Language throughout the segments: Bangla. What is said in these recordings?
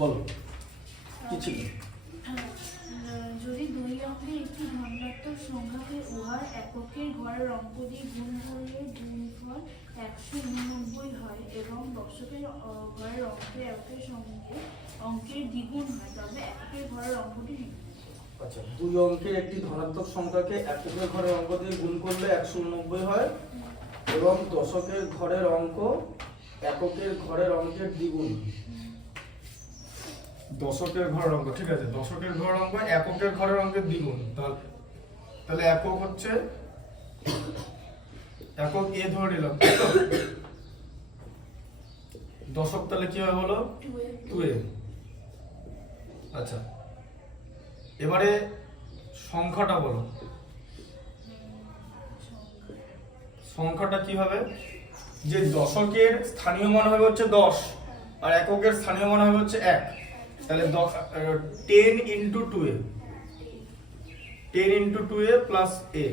বলো কি ছিল? যদি দুই অঙ্কের একটি ধনাত্মক সংখ্যাকে উহার এককের ঘরের অঙ্ক দিয়ে গুণ করলে গুণফল 189 হয় এবং দশকের ঘরের অঙ্কের এককের সঙ্গে অঙ্কের দ্বিগুণ হয়, তবে এককের ঘরের অঙ্কটি নির্ণয়। আচ্ছা, দুই অঙ্কের একটি ধনাত্মক সংখ্যাকে এককের ঘরের অঙ্ক দিয়ে গুণ করলে 189 হয় এবং দশকের ঘরের অঙ্ক এককের ঘরের অঙ্কের দ্বিগুণ। দশকের ঘরের অঙ্ক, ঠিক আছে, দশকের ঘরের অঙ্ক এককের ঘরের অঙ্কের দ্বিগুণ। তাহলে একক হচ্ছে একক এ ধরে নিলাম, দশক তাহলে কি হবে বলো? 2a। আচ্ছা, এবারে সংখ্যাটা বলো, সংখ্যাটা কি হবে? যে দশকের স্থানীয় মান হবে হচ্ছে 10 আর এককের স্থানীয় মান হবে হচ্ছে 1, তাহলে 10 into 2a, 10 into 2a plus a,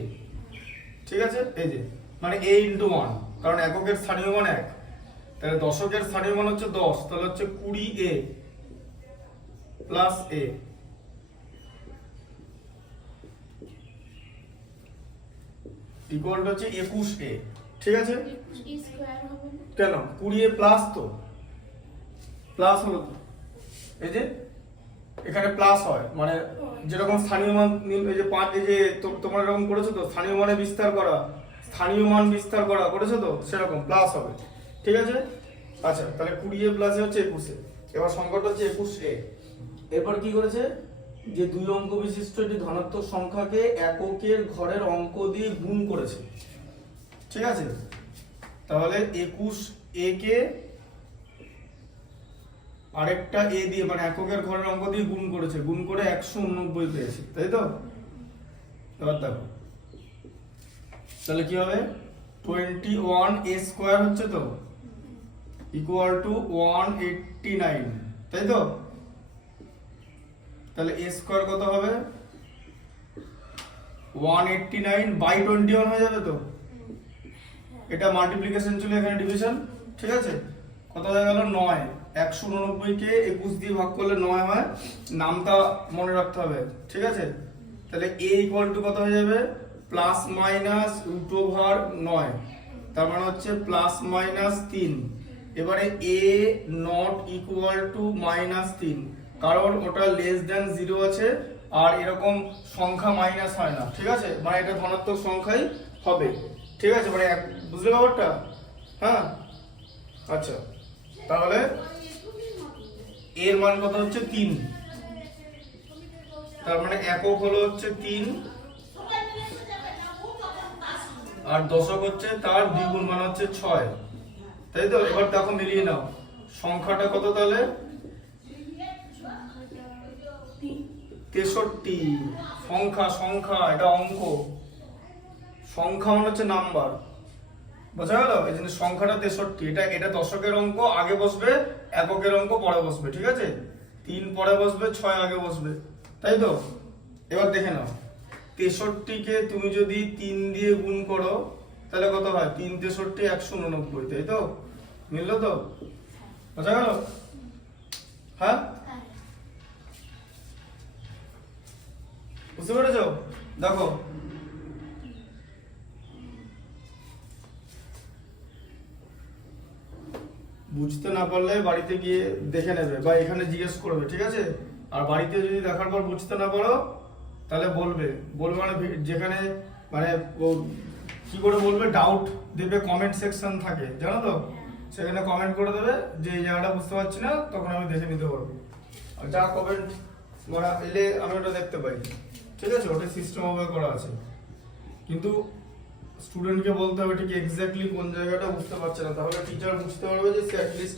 ঠিক আছে, এই যে মানে a ইন্টু 1, কারণ এককের স্থানীয় মান 1, তাহলে দশকের স্থানীয় মান হচ্ছে 10, তাহলে হচ্ছে 20a plus a equal to হচ্ছে 21a, ঠিক আছে। কেন 20a প্লাস, তো প্লাস হলো তো, এই যে এখানে প্লাস হয় মানে যেরকম স্থানীয় মান, এই যে 5, এই যে তোমরা এরকম করেছো তো, স্থানীয় মানে বিস্তার করা, স্থানীয় মান বিস্তার করা করেছো তো, সেরকম প্লাস হবে, ঠিক আছে। আচ্ছা, তাহলে 20a প্লাসে হচ্ছে 21a, এবার সংখ্যাটা হচ্ছে 21a। এরপর কি করেছে? যে দুই অঙ্ক বিশিষ্ট একটি ধনাত্মক সংখ্যাকে এককের ঘরের অঙ্ক দিয়ে গুণ করেছে, ঠিক আছে। তাহলে 21a কে আরেকটা a দিয়ে মানে এককের ঘরের অঙ্ক দিয়ে গুণ করেছে, গুণ করে 189 পেয়েছে, তাই তো। এবার দেখো তাহলে কি হবে, 21a স্কয়ার হচ্ছে তো ইকুয়াল টু 189, তাই তো। তাহলে a স্কয়ার কত হবে? 189 বাই 21 হয়ে যাবে তো, এটা মাল্টিপ্লিকেশন ছিল, এখানে ডিভিশন, ঠিক আছে। কত হয়ে গেল? 9। 189 কে 21 দিয়ে ভাগ করলে 9 হয়, নামটা মনে রাখতে হবে, ঠিক আছে। তাহলে a ইকুয়াল টু কত হয়ে যাবে? প্লাস মাইনাস রুট ওভার 9, তার মানে হচ্ছে প্লাস মাইনাস 3। এবারে a নট ইকুয়াল টু -3, কারণ ওটা লেস দেন 0 আছে আর এরকম সংখ্যা মাইনাস হয় না, ঠিক আছে, মানে এটা ধনাত্মক সংখ্যাই হবে, ঠিক আছে, মানে বুঝলে ব্যাপারটা? হ্যাঁ, আচ্ছা, তাহলে এর মান কত হচ্ছে? 3, তার মানে একক হলো হচ্ছে 3 আর দশক হচ্ছে তার দ্বিগুণ, মানে হচ্ছে 6, তাই তো। এবার দেখো মিলিয়ে নাও, সংখ্যাটা কত তাহলে? 63। সংখ্যা, সংখ্যা এটা অঙ্ক, সংখ্যা মানে হচ্ছে নাম্বার, বোঝা গেল? এই জন্য সংখ্যাটা 63। এটা দশকের অঙ্ক আগে বসবে, এককের অঙ্ক পরে বসবে, ঠিক আছে। 3 পরে বসবে, 6 আগে বসবে, তাই তো। এবার দেখে নাও, 63 কে তুমি যদি 3 দিয়ে গুণ করো তাহলে কত হয়? 3 63 189, তাই তো। মিললো তো, বোঝা গেল? হ্যাঁ, বুঝতে পেরেছো? দেখো বুঝতে না পারলে বাড়িতে গিয়ে দেখে নেবে বা এখানে জিজ্ঞেস করবে, ঠিক আছে। আর বাড়িতে যদি দেখার পর বুঝতে না পারো তাহলে বলবে মানে যেখানে মানে কি করে বলবে, ডাউট দেবে, কমেন্ট সেকশন থাকে জানো তো, সেখানে কমেন্ট করে দেবে যে এই জায়গাটা বুঝতে পারছি না, তখন আমি দেখে নিতে পারবো। আর যা কমেন্ট মানে এলে আমি ওটা দেখতে পাই, ঠিক আছে, ওটা সিস্টেম ভাবে করা আছে। কিন্তু স্টুডেন্টকে বলতে হবে ঠিক এক্স্যাক্টলি কোন জায়গাটা বুঝতে পারছে না, তাহলে টিচার বুঝতে পারবে যে সে অ্যাটলিস্ট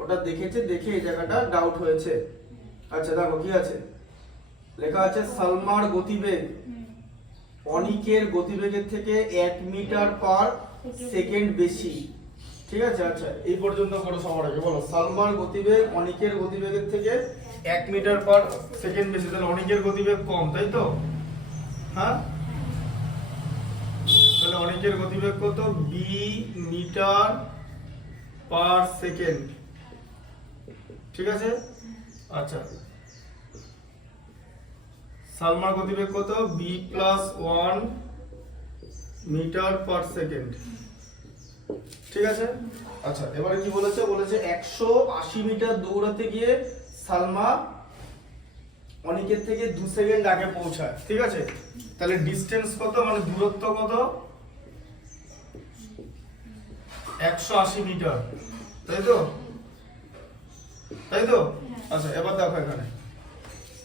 ওটা দেখেছে, দেখে এই জায়গাটা ডাউট হয়েছে। আচ্ছা দেখো কি আছে, লেখা আছে সালমার গতিবেগ অনিকের গতিবেগের থেকে 1 মিটার পার সেকেন্ড বেশি, ঠিক আছে। আচ্ছা, এই পর্যন্ত পড়ো সবার আগে। বলো, সালমার গতিবেগ অনিকের গতিবেগের থেকে 1 মিটার পার সেকেন্ড বেশি, তাহলে অনিকের গতিবেগ কম, তাই তো। হ্যাঁ, তাহলে অনিকের গতিবেগ কত? b মিটার পার সেকেন্ড, ঠিক আছে। আচ্ছা, সালমার গতিবেগ কত? b plus 1 metre per second. ঠিক আছে। আচ্ছা, এবারে কি বলেছে? বলেছে 180 মিটার দৌড়াতে গিয়ে সালমা অনিকের থেকে 2 সেকেন্ড আগে পৌঁছায়। ঠিক আছে, তাহলে ডিসটেন্স কত, মানে দূরত্ব কত? 180 মিটার, তাই তো? তাই তো? আচ্ছা, এবার দেখো এখানে,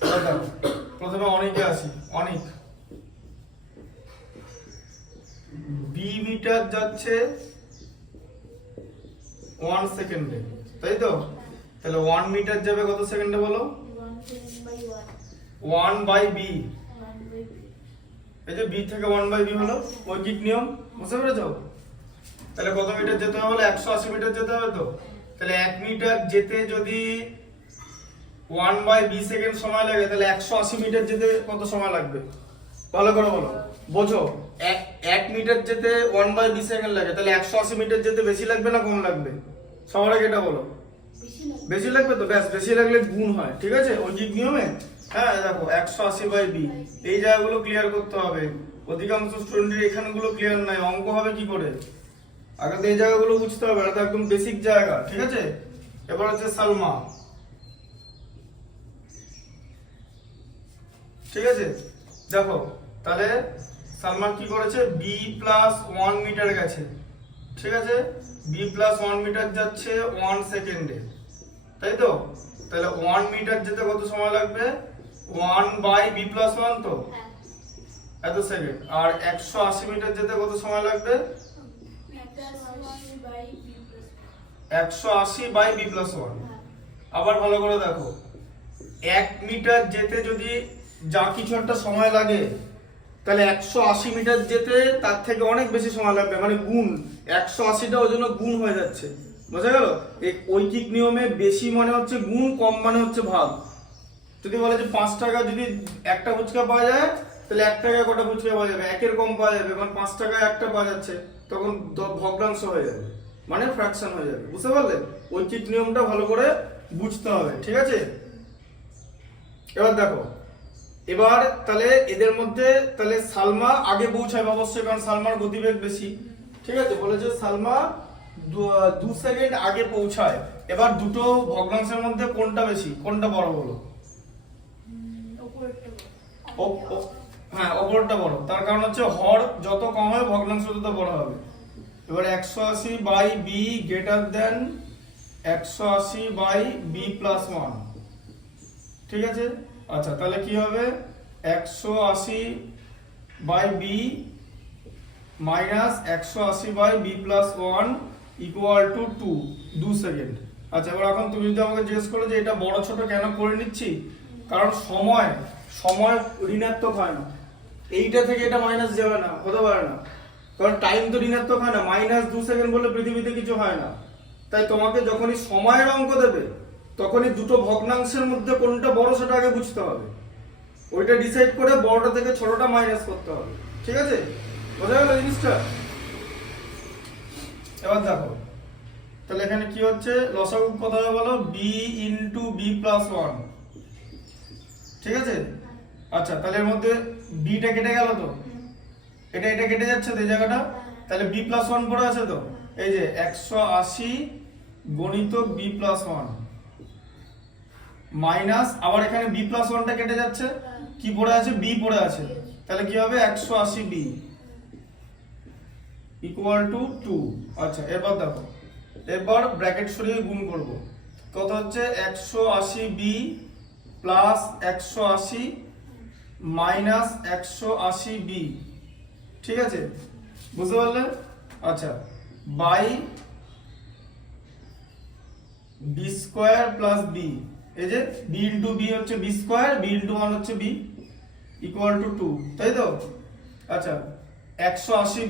এবার দেখো প্রথমে অনিকে আসি। অনিক বি মিটার যাচ্ছে 1 সেকেন্ডে, তাই তো? তাহলে 1 মিটার যাবে কত সেকেন্ডে বলো? 1 বাই বি। এই যে বি থেকে 1 বাই বি হলো ঐকিক নিয়ম, বুঝতে পেরেছো? তাহলে কত মিটার যেতে হবে? 180 মিটার যেতে হবে তো। তাহলে 1 মিটার যেতে যদি 1 বাই বি সেকেন্ড সময় লাগে, তাহলে 180 মিটার যেতে কত সময় লাগবে? ভালো করে বলো, বোঝো। 1 মিটার যেতে 1 বাই বি সেকেন্ড লাগে, তাহলে 180 মিটার যেতে বেশি লাগবে না কম লাগবে? সবার আগে এটা বলো। বেশি লাগবে তো, ব্যাস, বেশি লাগলে গুণ হয়। ঠিক আছে, ঐকিক নিয়মে। হ্যাঁ, দেখো 180 বাই বি, এই জায়গাগুলো ক্লিয়ার করতে হবে। অধিকাংশ স্টুডেন্টের এখানগুলো ক্লিয়ার নাই, অঙ্ক হবে কি করে? আগে তো এই জায়গাগুলো বুঝতে হবে, এটা তো একদম বেসিক জায়গা। ঠিক আছে, এবার হচ্ছে সালমা। ঠিক আছে, দেখো তাহলে সালমান কি করেছে? বি প্লাস 1 মিটার গেছে। ঠিক আছে, বি প্লাস 1 মিটার যাচ্ছে 1 সেকেন্ডে, তাই তো? তাহলে 1 মিটার যেতে কত সময় লাগবে? 1 বাই বি প্লাস 1 তো, এত সেকেন্ড। আর 180 মিটার যেতে কত সময় লাগবে? 180 বাই বি প্লাস 1। আবার ভালো করে দেখো, 1 মিটার যেতে যদি যা কিছু একটা সময় লাগে, তাহলে 180 মিটার যেতে তার থেকে অনেক বেশি সময় লাগবে, মানে গুণ। 180টা ওই জন্য গুণ হয়ে যাচ্ছে, বোঝা গেল? এই ঐকিক নিয়মে বেশি মানে হচ্ছে গুণ, কম মানে হচ্ছে ভাগ। যদি বলে যে 5 টাকা যদি একটা ফুচকা পাওয়া যায়, তাহলে 1 টাকায় কটা ফুচকা পাওয়া যাবে? 1-এর কম পাওয়া যাবে, কারণ 5 টাকায় একটা পাওয়া যাচ্ছে, তখন ভগ্নাংশ হয়ে যাবে, মানে ফ্র্যাকশন হয়ে যাবে। বুঝতে পারলে? ঐকিক নিয়মটা ভালো করে বুঝতে হবে। ঠিক আছে, এবার দেখো, এবার তাহলে এদের মধ্যে তাহলে সালমা আগে পৌঁছায় অবশ্যই, কারণ সালমার গতিবেগ বেশি। ঠিক আছে, বলেছে সালমা 2 সেকেন্ড আগে পৌঁছায়। এবার দুটো ভগ্নাংশের মধ্যে কোনটা বেশি, কোনটা বড় বলো? হ্যাঁ, অপরটা বড়। তার কারণ হচ্ছে হর যত কম হবে ভগ্নাংশ তত বড় হবে। এবার 180 by b greater than 180 by b plus 1। ঠিক আছে, আচ্ছা তাহলে কি হবে? 180 by b minus 180 by b plus 1 equal to 2 second. আচ্ছা, এবার এখন তুমি যদি আমাকে জিজ্ঞেস করো যে এটা বড় ছোট কেন করে নিচ্ছি, কারণ সময় ঋণাত্মক হয় না, এইটা থেকে এটা মাইনাস যাবে না, হতে পারে না, কারণ টাইম তো ঋণাত্মক হয় না। -2 সেকেন্ড বলে পৃথিবীতে কিছু হয় না। তাই তোমাকে যখনই সময়ের অঙ্ক দেবে, তখনই দুটো ভগ্নাংশের মধ্যে কোনটা বড় সেটা আগে বুঝতে হবে, ওইটা ডিসাইড করে বড়টা থেকে ছোটটা মাইনাস করতে হবে। ঠিক আছে, বোঝা গেল জিনিসটা? এবার দেখো তাহলে এখানে কি হচ্ছে, লসাগু কত হবে বলো? B into b plus 1। ঠিক আছে, আচ্ছা তাহলে এর মধ্যে বিটা কেটে গেল তো, এটা কেটে যাচ্ছে তো এই জায়গাটা, তাহলে বি প্লাস 1 পড়ে আছে তো। এই যে 180 গণিত বি প্লাস 1 মাইনাস, আবার এখানে বি প্লাস 1টা কেটে যাচ্ছে, কি পড়ে আছে? বি পড়ে আছে। তাহলে কি হবে? 180 বি ইকুয়াল টু 2। আচ্ছা, এবার দেখো, এবার ব্র্যাকেট সরিয়ে গুণ করব। কত হচ্ছে? 180 বি প্লাস 180 মাইনাস 180 বি। ঠিক আছে, বুঝতে পারলে? আচ্ছা, by b square plus b, এই যে বি ইন্টু বি হচ্ছে বি স্কোয়ার, বি ইন্টু 1 হচ্ছে বি, ইকুয়াল টু 2, তাই তো? আচ্ছা, 180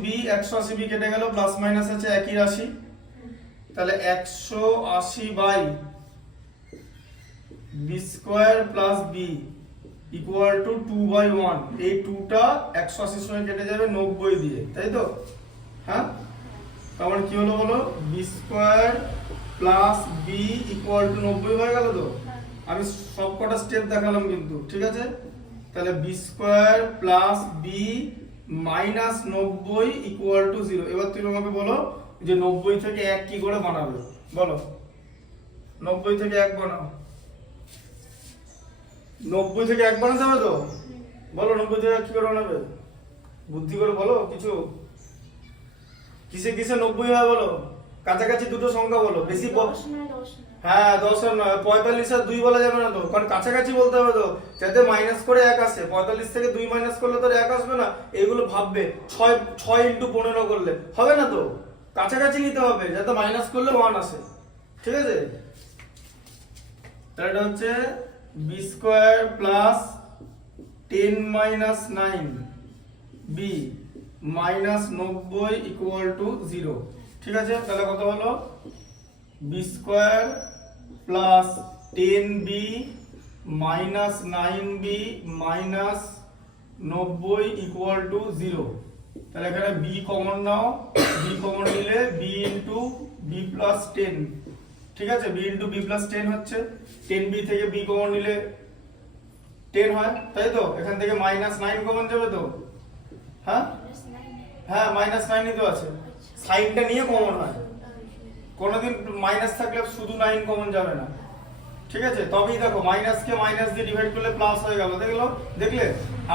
বি কেটে গেল, প্লাস মাইনাস আছে একই রাশি, তাহলে 180 by b square plus b equal to 2/1। এই 2টা 180 সঙ্গে কেটে যাবে 90 দিয়ে, তাই তো? হ্যাঁ, তাহলে কি হলো বলো? B square plus b equal to 90 হয়ে গেল তো। আমি সব কটা স্টেপ দেখালাম কিন্তু, ঠিক আছে? তাহলে b square plus b minus 90 equal to 0। এবার তুমি আমাকে বলো যে 90 থেকে 1 কি করে বানাবে, বলো। 90 থেকে 1 বানাও। 90 থেকে 1 বানাতে হবে তো, বলো 90 থেকে 1 কি করে বানাবে, বুদ্ধি করে বলো কিছু। কিসে কিসে 90 হয় বলো, কাছাকাছি দুটো সংখ্যা বলো, বেশি 10 নয় 10 নয়। হ্যাঁ 10 আর 9, 45 আর 2 বলা যাবে না তো, কারণ কাছাকাছি বলতে হবে তো, যাতে মাইনাস করে 1 আসে। 45 থেকে 2 মাইনাস করলে তো 1 আসবে না, এইগুলো ভাববে। 6 ইনটু 15 করলে হবে না তো, কাছাকাছি নিতে হবে যাতে মাইনাস করলে 1 আসে, ঠিক আছে? তাহলে এটা হচ্ছে b square plus 10 minus 9 b minus 90 equal to 0, ঠিক আছে? তাহলে কত হলো, b square plus 10b minus 9b minus 90 equal to 0। তাহলে এখানে b কমন নাও, b কমন নিলে b ইন্টু বি প্লাস 10, ঠিক আছে? b ইন্টু বি প্লাস 10 হচ্ছে, 10b থেকে b কমন নিলে 10 হয়, তাই তো? এখান থেকে মাইনাস 9 কমন যাবে তো, হ্যাঁ হ্যাঁ মাইনাস 9ই তো আছে, সাইনটা নিয়ে কমন হয়। কোনোদিন মাইনাস থাকলে শুধু 9 কমন যাবে না, ঠিক আছে? তবেই দেখো মাইনাসকে মাইনাস দিয়ে ডিভাইড করলে প্লাস হয়ে গেল, দেখলে?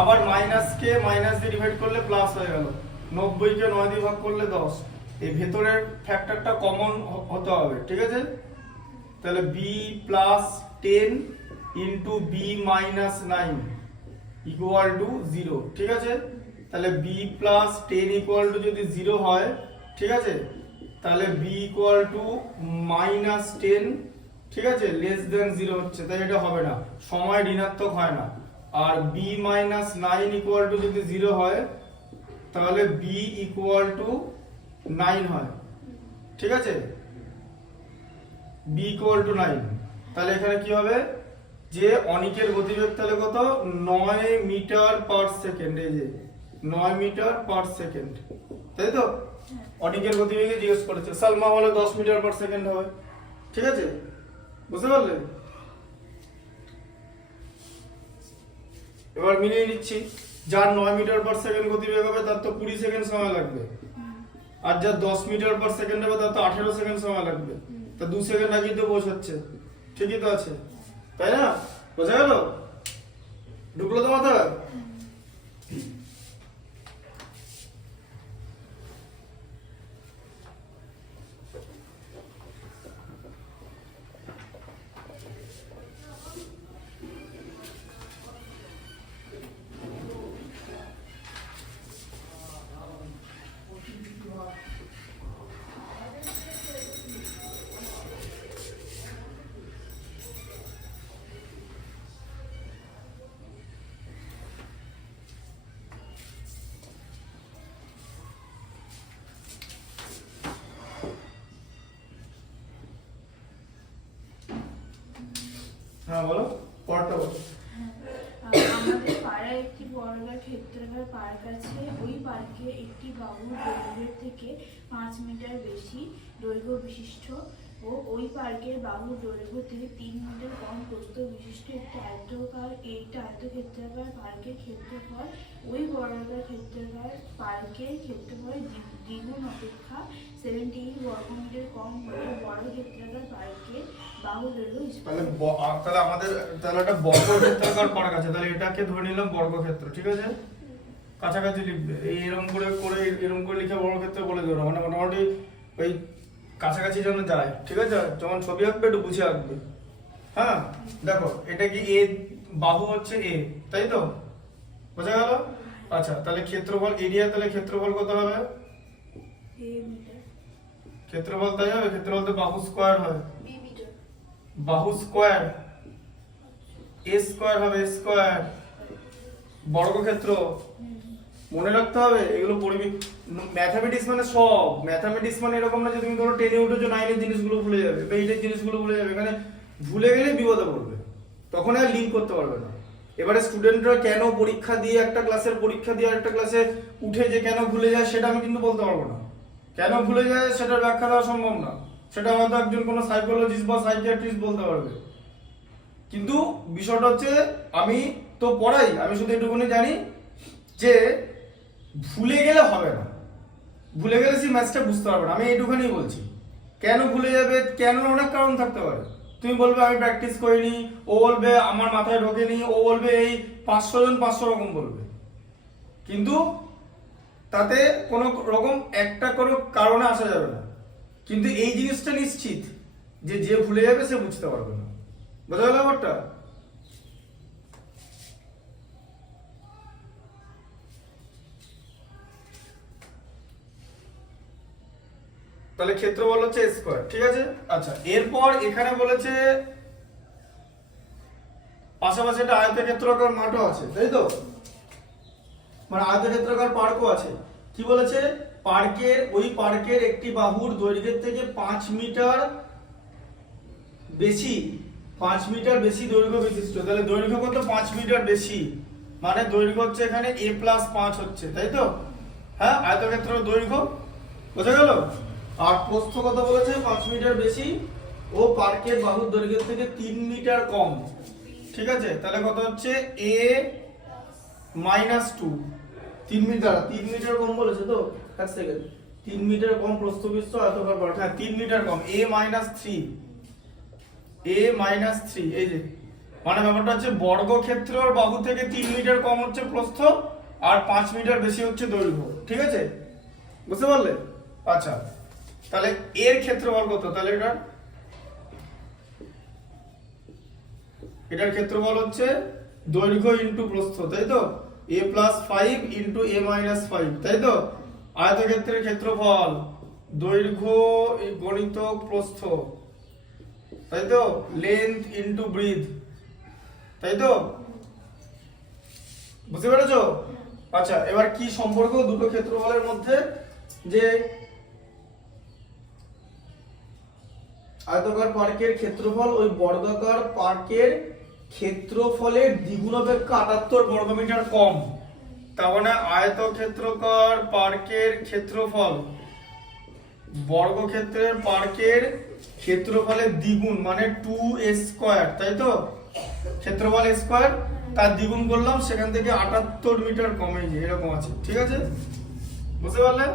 আবার মাইনাসকে মাইনাস দিয়ে ডিভাইড করলে প্লাস হয়ে গেল। 90 কে 9 দিয়ে ভাগ করলে 10। এই ভেতরের ফ্যাক্টরটা কমন হতে হবে, ঠিক আছে? তাহলে b plus 10 into b minus 9 equal to 0, ঠিক আছে? তাহলে b প্লাস 10 ইকুয়াল টু যদি 0 হয়, ঠিক আছে, তাহলে b ইকুয়াল টু মাইনাস 10, ঠিক আছে, লেস দেন 0 হচ্ছে, তাই এটা হবে না, সময় ঋণাত্মক হয় না। আর b মাইনাস 9 ইকুয়াল টু যদি 0 হয়, তাহলে b ইকুয়াল টু 9 হয়, ঠিক আছে? b equal to 9। তাহলে এখানে কি হবে, যে অনিকের গতিবেগ তাহলে কত, 9 মিটার পার সেকেন্ড, এই যে 9 মিটার পার সেকেন্ড, তাই তো? অনিকের গতিবেগে জিজ্ঞেস করেছে, সালমা বলে 10 মিটার পার সেকেন্ড হবে, ঠিক আছে? বুঝতে পারলে? এবার মিলিয়ে নিচ্ছি, যার 9 মিটার পার সেকেন্ড গতিবেগ হবে তার তো 20 সেকেন্ড সময় লাগবে, আর যার 10 মিটার পার সেকেন্ড হবে তার তো 18 সেকেন্ড সময় লাগবে। তা 2 সেকেন্ড আগেই তো পৌঁছাচ্ছে, ঠিকই তো আছে, তাই না? বোঝা গেল? ঢুকলো তো মাথায়? হ্যাঁ বলো, পড়টা বলো। আমাদের পাড়ায় একটি বর্গাকার ক্ষেত্রাকার পার্ক আছে। ওই পার্কে একটি বাহুর দৈর্ঘ্যের থেকে 5 মিটার বেশি দৈর্ঘ্য বিশিষ্ট ও ওই পার্কের বাহুর দৈর্ঘ্য থেকে 3 মিটার কম প্রস্থ বিশিষ্ট একটি আয়তক্ষেত্রাকার পার্কের ক্ষেত্রফল ওই বর্গাকার ক্ষেত্রাকার পার্কের ক্ষেত্রফল দ্বিগুণ অপেক্ষা 78 বর্গমিটার কম হলে বড় ক্ষেত্রাকার পার্কের বাহু দৈর্ঘ্য তাহলে আমাদের তাহলে একটা বর্গক্ষেত্রাকার পার্ক আছে, তাহলে এটাকে ধরে নিলাম বর্গক্ষেত্র, ঠিক আছে? কাছাকাছি লিখবে, এই এরকম করে লিখে বর্গক্ষেত্র বলে দেবো, মানে মোটামুটি ওই কাছাকাছি যেন যায়, ঠিক আছে? যখন ছবি আঁকবে একটু বুঝে আঁকবে, হ্যাঁ? দেখো এটা কি এ, বাহু হচ্ছে এ, তাই তো? বোঝা গেল? আচ্ছা, তাহলে ক্ষেত্রফল এরিয়া, তাহলে ক্ষেত্রফল কত হবে? ক্ষেত্রফল তাই হবে, ক্ষেত্রফল তো বাহু স্কয়ার হয়, বাহু স্কয়ার, এ স্কয়ার হবে, স্কয়ার বর্গক্ষেত্র, মনে রাখতে হবে এগুলো। ম্যাথামেটিক্স মানে সব, ম্যাথামেটিক্স মানে এরকম না যে তুমি ধরো 10 এ উঠেছো 9 এর জিনিসগুলো ভুলে যাবে বা 8 এর জিনিসগুলো ভুলে যাবে, এখানে ভুলে গেলে বিপদে পড়বে, তখন আর লিঙ্ক করতে পারবে না। এবারে স্টুডেন্টরা কেন পরীক্ষা দিয়ে একটা ক্লাসের পরীক্ষা দিয়ে একটা ক্লাসে উঠে যে কেন ভুলে যায় সেটা আমি কিন্তু বলতে পারবো না, কেন ভুলে যায় সেটার ব্যাখ্যা দেওয়া সম্ভব না, সেটা হয়তো একজন কোনো সাইকোলজিস্ট বা সাইকিয়াট্রিস্ট বলতে পারবে, কিন্তু বিষয়টা হচ্ছে আমি তো পড়াই, আমি শুধু এটুকুনি জানি যে ভুলে গেলে হবে না, ভুলে গেলে সেই ম্যাথসটা বুঝতে পারবে না। আমি এইটুখানি বলছি। কেন ভুলে যাবে, কেন অনেক কারণ থাকতে পারে। তুমি বলবে আমি প্র্যাকটিস করিনি, ও বলবে আমার মাথায় ঢোকেনি, ও বলবে এই 500 জন 500 রকম বলবে, কিন্তু তাতে কোনো রকম একটা কোনো কারণে আসা যাবে না। কিন্তু এই জিনিসটা নিশ্চিত যে যে ভুলে যাবে সে বুঝতে পারবে না। বোঝা গেল ব্যাপারটা? তাহলে ক্ষেত্রফল হচ্ছে স্কয়ার, ঠিক আছে। আচ্ছা, এরপর এখানে বলেছে পাশাপাশি একটা আয়তক্ষেত্রাকার মাঠও আছে, তাই তো, মানে আয়তক্ষেত্রাকার পার্কও আছে। কি বলেছে, পার্কের একটি বাহুর দৈর্ঘ্যের থেকে 5 মিটার বেশি, 5 মিটার বেশি দৈর্ঘ্য বিশিষ্ট। তাহলে দৈর্ঘ্য কত, 5 মিটার বেশি, মানে দৈর্ঘ্য হচ্ছে এখানে a+5 হচ্ছে, তাই তো। হ্যাঁ, আয়তক্ষেত্রের দৈর্ঘ্য বোঝা গেল। আর প্রস্থ কত বলেছে, 5 মিটার বেশি ও পার্কের বাহুর দৈর্ঘ্যের থেকে 3 মিটার কম, ঠিক আছে। তাহলে কত হচ্ছে a-2, 3 মিটার কম বলেছে তো, এক সেকেন্ড, 3 মিটার কম প্রস্থ আয়তকার পার্ক, হ্যাঁ 3 মিটার কম, a-3, এই যে মানে ব্যাপারটা হচ্ছে বর্গক্ষেত্রের বাহু থেকে 3 মিটার কম হচ্ছে প্রস্থ আর 5 মিটার বেশি হচ্ছে দৈর্ঘ্য, ঠিক আছে, বুঝতে পারলে। আচ্ছা, তাহলে এর ক্ষেত্রফল কত, তাহলে এটার ক্ষেত্রফল হচ্ছে দৈর্ঘ্য ইনটু প্রস্থ, তাই তো, a+5 ইনটু a-5, তাই তো। আয়তক্ষেত্রের ক্ষেত্রফল দৈর্ঘ্য গণিত প্রস্থ, তাই তো, লেন্থ ইনটু ব্রিথ, তাই তো, বুঝতে পেরেছো। আচ্ছা, এবার কি সম্পর্ক দুটো ক্ষেত্রফলের মধ্যে, যে আয়তাকার পার্কের ক্ষেত্রফল ওই বর্গাকার পার্কের ক্ষেত্রফলের দ্বিগুণ অপেক্ষা 78 বর্গমিটার কম। তার মানে আয়তক্ষেত্রাকার পার্কের ক্ষেত্রফল বর্গক্ষেত্রের পার্কের ক্ষেত্রফলের দ্বিগুণ, মানে 2a², তাই তো, ক্ষেত্রফল স্কয়ার তার দ্বিগুণ করলাম, সেখান থেকে 78 মিটার কমে গিয়ে এরকম আছে, ঠিক আছে, বুঝতে পারলে।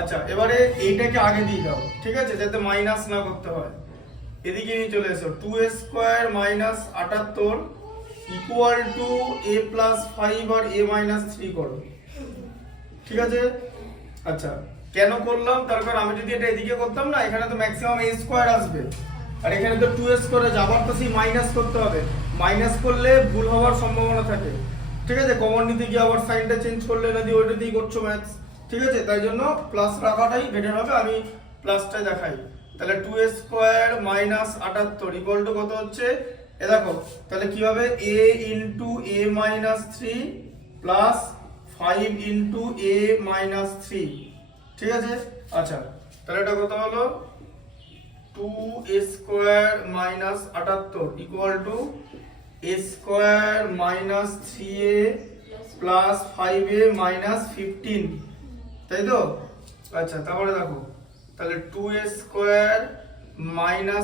আচ্ছা, এবারে এইটাকে আগে দিয়ে দাও, ঠিক আছে, যাতে মাইনাস না করতে হয়। এদিকে নিয়ে চলে এসো, 2a² - 78 equal to a+5 R a-3 করো, ঠিক আছে। আচ্ছা, কেন করলাম, তার কারণ আমি যদি এটা এদিকে করতাম না, এখানে তো ম্যাক্সিমাম a² আসবে, আর এখানে তো 2a² আছে, আবার তো সেই মাইনাস করতে হবে। মাইনাস করলে ভুল হওয়ার সম্ভাবনা থাকে, ঠিক আছে, কমন নিতে গিয়ে আবার সাইনটা চেঞ্জ করলে না দিয়ে ওইটা দিয়ে করছো ম্যাথস, ঠিক আছে, তাই জন্য প্লাস রাখাটাই বেটার হবে। আমি প্লাসটাই দেখাই। তাহলে 2a² - 78 ইকুয়াল টু কত হচ্ছে, এ দেখো, তাহলে কি হবে, a into a-3 plus 5 into a-3, ঠিক আছে। আচ্ছা, তাহলে এটা কত হলো, 2a² - 78 equal to a² - 3a plus 5a - 15, তাই তো। আচ্ছা, তারপরে দেখো, তাহলে 2a²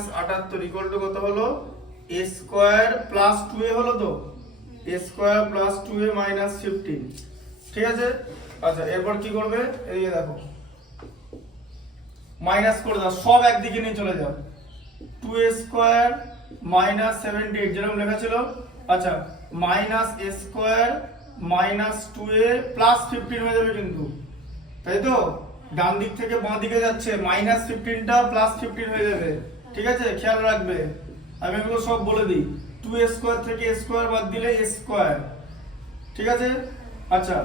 - 78 ইকুয়াল টু কত হলো, a² প্লাস 2a হলো তো, a² প্লাস 2a - 15, ঠিক আছে। আচ্ছা, এরপর কি করবে, এই যে দেখো, মাইনাস করে দাও, সব একদিকে নিয়ে চলে যাও, 2a² - 78 যেরকম লেখা ছিল। আচ্ছা, মাইনাস a² - 2a প্লাস 15 হয়ে যাবে কিন্তু, তাই তো, ডান দিক থেকে বাঁ দিকে যাচ্ছে, -15টা +15 হয়ে যাবে, ঠিক আছে, খেয়াল রাখবে। আমি এগুলো সব বলে দিই, 2a² থেকে a² বাদ দিলে a², ঠিক আছে। আচ্ছা,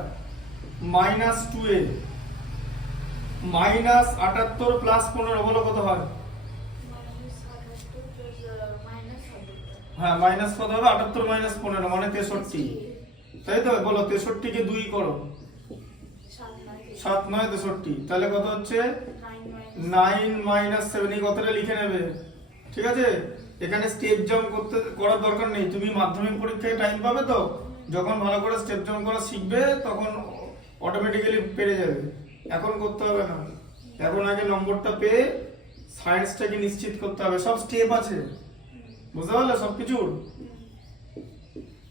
-2a -78 প্লাস 15 বলো কত হয়, হ্যাঁ মাইনাস কত হবে, 78 - 15 মানে 63, তাই তো, বলো 63 কে 2 করো, 7 9 63, তাহলে কত হচ্ছে 9 - 7, এই কথাটা লিখে নেবে, ঠিক আছে। এখানে স্টেপ জাম্প করার দরকার নেই, তুমি মাধ্যমিক পরীক্ষায় টাইম পাবে তো, যখন ভালো করে স্টেপ জাম্প করা শিখবে তখন অটোমেটিক্যালি পেরে যাবে, এখন করতে হবে না। এখন আগে নম্বরটা পেয়ে সায়েন্সটাকে নিশ্চিত করতে হবে, সব স্টেপ আছে, বুঝতে পারলে সবকিছু?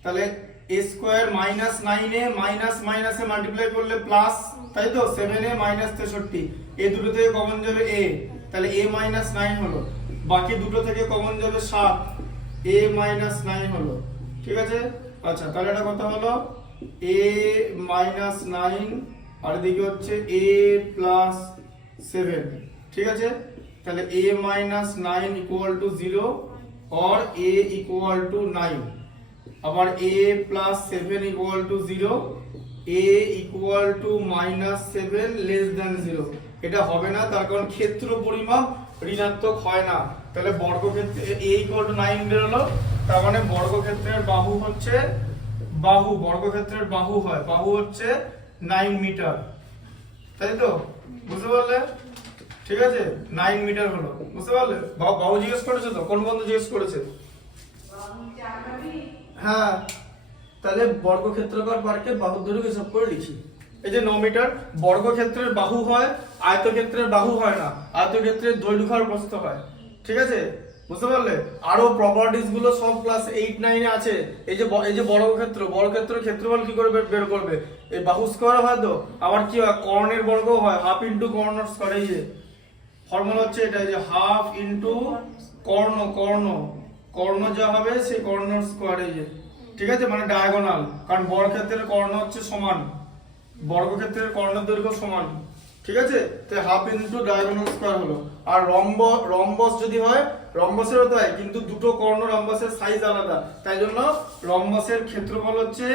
তাহলে a square minus 9a minus মাইনাসে মাল্টিপ্লাই করলে প্লাস, তাই তো 7a মাইনাস 63, এই দুটো থেকে কমন যাবে a, তাহলে a মাইনাস 9 হলো। বাকি দুটো থেকে কমন যাবে 7, a মাইনাস 9 হলো। ঠিক আছে, আচ্ছা তাহলে এটা কত হলো? a মাইনাস 9 আর এদিকে হচ্ছে a প্লাস 7। ঠিক আছে, তাহলে a মাইনাস 9 ইকুয়াল টু 0 और a ইকুয়াল টু 9, আবার a plus 7 equal to 0, a equal to minus 7 less than 0। এটা হবে না, তার কারণ ক্ষেত্র পরিমাপ ঋণাত্মক হয় না। তাহলে বর্গক্ষেত্রে a ইকুয়াল টু 9 বেরোলো, তার মানে বর্গক্ষেত্রের বাহু হচ্ছে বর্গক্ষেত্রের বাহু হয়, বাহু হচ্ছে 9 মিটার, তাই তো? বুঝতে পারলে? ঠিক আছে, 9 মিটার হলো। বুঝতে পারলে? বাহু জিজ্ঞেস করেছে তো? কোন বন্ধু জিজ্ঞেস করেছে? হ্যাঁ, তাহলে বর্গক্ষেত্রকার পার্কের বাহুর দৈর্ঘ্য হিসাব করে লিখি। এই যে 9 মিটার বর্গক্ষেত্রের বাহু হয়, আয়তক্ষেত্রের বাহু হয় না, আয়তক্ষেত্রের দৈর্ঘ্য আর প্রস্থ হয়। ঠিক আছে, বুঝতে পারলে? আরো প্রপার্টিজ গুলো সব ক্লাস 8 9 এ আছে। এই যে বর্গক্ষেত্রের ক্ষেত্রফল কি করে বের করবে? এই বাহু স্কয়ার হয় তো, আবার কি হয় কর্ণের বর্গ হয়, হাফ ইনটু কর্ণ স্কয়ার। এই যে ফর্মুলা হচ্ছে এটা, যে হাফ ইনটু কর্ণ যা হবে সেই কর্ণ স্কয়ার। এই যে ঠিক আছে, মানে ডায়াগোনাল, কারণ বর্গক্ষেত্রের কর্ণ হচ্ছে সমান, বর্গক্ষেত্রের কর্ণের দৈর্ঘ্য সমান। ঠিক আছে, তাই হাফ ইনটু ডায়াগোনাল স্কয়ার হলো। আর রম্বস যদি হয়, রম্বসেরও তাই, কিন্তু দুটো কর্ণ রম্বসের সাইজ আলাদা, তাই জন্য রম্বসের ক্ষেত্রফল হচ্ছে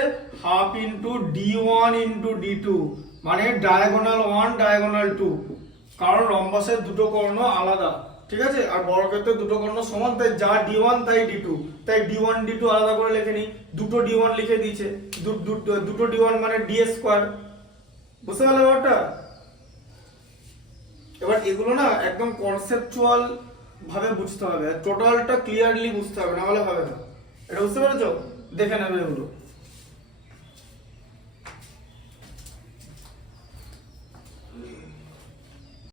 half into d1 into d2, মানে ডায়াগোনাল 1 ডায়াগোনাল 2, কারণ রম্বসের দুটো কর্ণ আলাদা। ঠিক আছে, আর বর্গক্ষেত্রের দুটো কর্ণ সমান, তাই যা d1 তাই d2, তাই d1 d2 আলাদা করে লিখে নি। দুটো d1 লিখে দিয়েছে, দুটো d1 মানে d স্কয়ার। বুঝতে পারলে ব্যাপারটা? এবার এগুলো না একদম কনসেপচুয়াল ভাবে বুঝতে হবে, টোটালটা ক্লিয়ারলি বুঝতে হবে, না হলে হবে না। এটা বুঝতে পেরেছো? দেখে নেবে এগুলো।